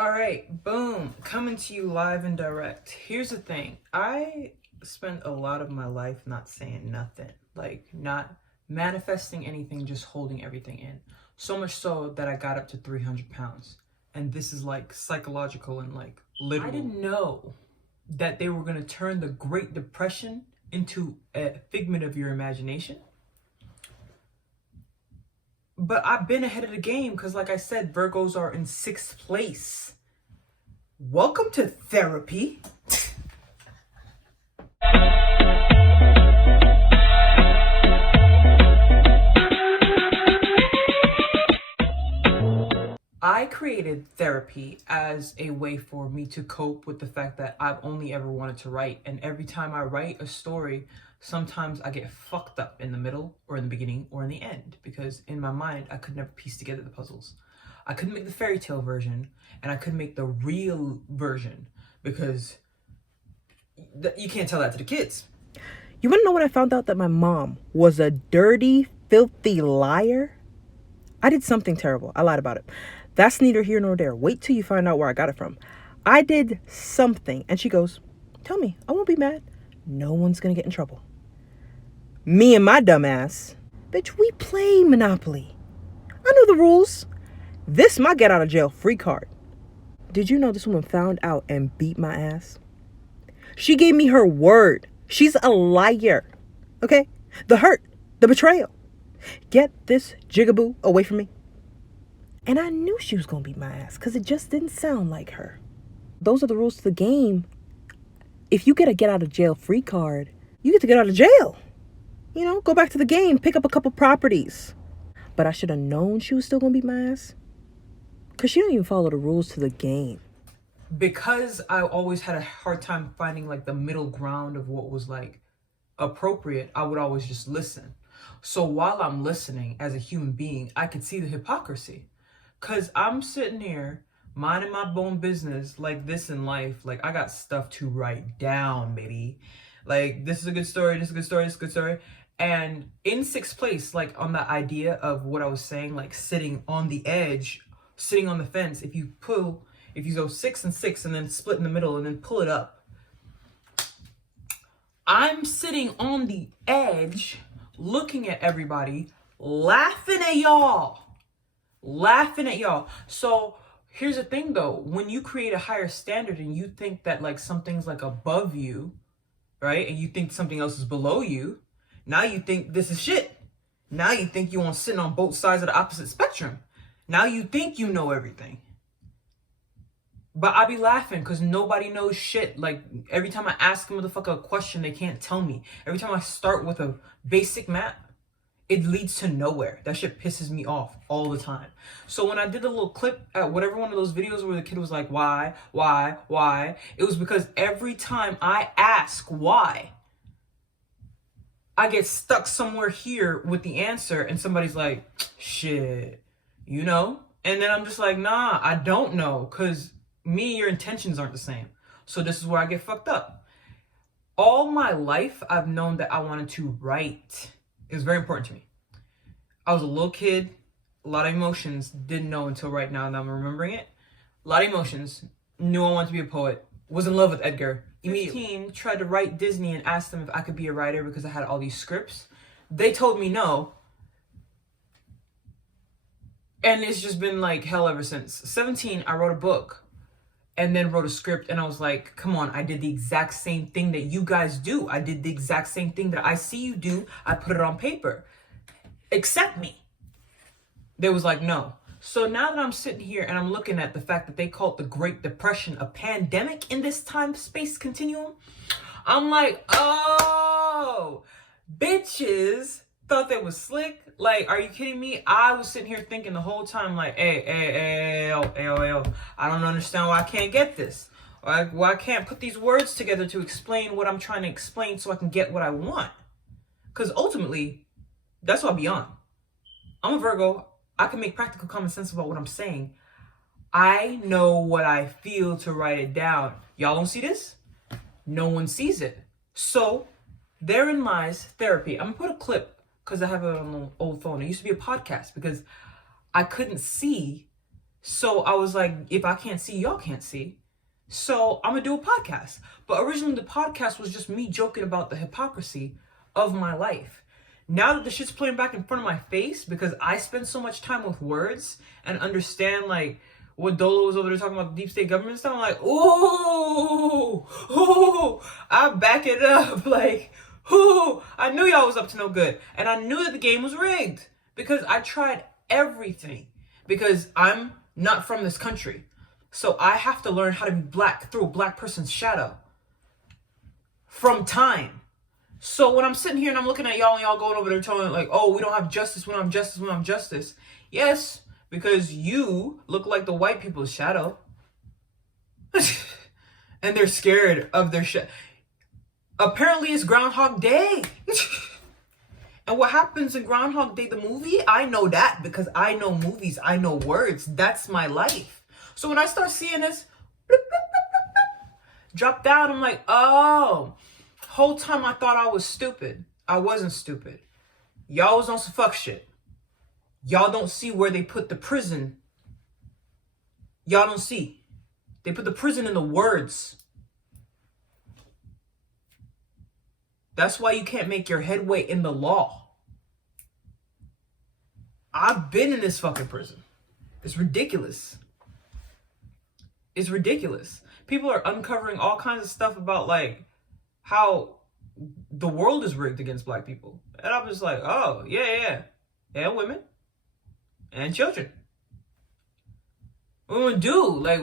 All right, boom, coming to you live and direct. Here's the thing. I spent a lot of my life not saying nothing, like not manifesting anything, just holding everything in. So much so that I got up to 300 pounds. And this is like psychological and like literal. I didn't know that they were going to turn the Great Depression into a figment of your imagination. But I've been ahead of the game because, like I said, Virgos are in 6th place. Welcome to therapy. I created therapy as a way for me to cope with the fact that I've only ever wanted to write. And every time I write a story, sometimes I get fucked up in the middle or in the beginning or in the end, because in my mind, I could never piece together the puzzles. I couldn't make the fairy tale version and I couldn't make the real version because you can't tell that to the kids. You want to know when I found out that my mom was a dirty, filthy liar? I did something terrible. I lied about it. That's neither here nor there. Wait till you find out where I got it from. I did something. And she goes, tell me, I won't be mad. No one's going to get in trouble. Me and my dumb ass. Bitch, we play Monopoly. I know the rules. This my get out of jail free card. Did you know this woman found out and beat my ass? She gave me her word. She's a liar. Okay? The hurt. The betrayal. Get this jigaboo away from me. And I knew she was going to beat my ass because it just didn't sound like her. Those are the rules to the game. If you get a get out of jail free card, you get to get out of jail. You know, go back to the game, pick up a couple properties. But I should have known she was still going to beat my ass. Because she don't even follow the rules to the game. Because I always had a hard time finding like the middle ground of what was like appropriate, I would always just listen. So while I'm listening as a human being, I could see the hypocrisy. Because I'm sitting here minding my own business like this in life. Like, I got stuff to write down, baby. Like, this is a good story, this is a good story, this is a good story. And in 6th place, like on the idea of what I was saying, like sitting on the edge, sitting on the fence, if you go 6 and 6 and then split in the middle and then pull it up, I'm sitting on the edge looking at everybody, laughing at y'all. So here's the thing though, when you create a higher standard and you think that like something's like above you, right? And you think something else is below you, now you think this is shit. Now you think you want sitting on both sides of the opposite spectrum. Now you think you know everything. But I be laughing because nobody knows shit. Like, every time I ask a motherfucker a question, they can't tell me. Every time I start with a basic map, it leads to nowhere. That shit pisses me off all the time. So when I did a little clip at whatever one of those videos where the kid was like, why? It was because every time I ask why, I get stuck somewhere here with the answer and somebody's like, shit, you know? And then I'm just like, nah, I don't know, because me and your intentions aren't the same. So this is where I get fucked up. All my life, I've known that I wanted to write. It was very important to me. I was a little kid, a lot of emotions, didn't know until right now that I'm remembering it. A lot of emotions, knew I wanted to be a poet, was in love with Edgar. Immediately tried to write Disney and asked them if I could be a writer because I had all these scripts. They told me no. And it's just been like hell ever since. 17, I wrote a book and then wrote a script, and I was like, come on, I did the exact same thing that you guys do. I did the exact same thing that I see you do. I put it on paper. Accept me. They was like, no. So now that I'm sitting here and I'm looking at the fact that they called the Great Depression a pandemic in this time-space continuum, I'm like, oh, bitches thought that was slick. Like, are you kidding me? I was sitting here thinking the whole time, like, hey, I don't understand why I can't get this. Like, why I can't put these words together to explain what I'm trying to explain so I can get what I want. Because ultimately, that's what I'll be on. I'm a Virgo. I can make practical common sense about what I'm saying. I know what I feel to write it down. Y'all don't see this? No one sees it. So, therein lies therapy. I'm going to put a clip because I have it on an old phone. It used to be a podcast because I couldn't see So I was like, if I can't see, y'all can't see. So I'm gonna do a podcast. But originally the podcast was just me joking about the hypocrisy of my life. Now that the shit's playing back in front of my face, because I spend so much time with words and understand like what Dolo was over there talking about the deep state government stuff, I'm like, ooh, I back it up. Like, ooh, I knew y'all was up to no good. And I knew that the game was rigged because I tried everything. Because I'm not from this country. So I have to learn how to be black through a black person's shadow. From time. So when I'm sitting here and I'm looking at y'all and y'all going over there telling like, oh, we don't have justice, we don't have justice, we don't have justice. Yes, because you look like the white people's shadow. And they're scared of their shit. Apparently it's Groundhog Day. And what happens in Groundhog Day, the movie, I know that because I know movies, I know words. That's my life. So when I start seeing this drop down, I'm like, oh, whole time I thought I was stupid. I wasn't stupid. Y'all was on some fuck shit. Y'all don't see where they put the prison. Y'all don't see. They put the prison in the words. That's why you can't make your headway in the law. I've been in this fucking prison. It's ridiculous. It's ridiculous. People are uncovering all kinds of stuff about like how the world is rigged against black people. And I'm just like, oh, yeah. And women. And children. What we do? Like,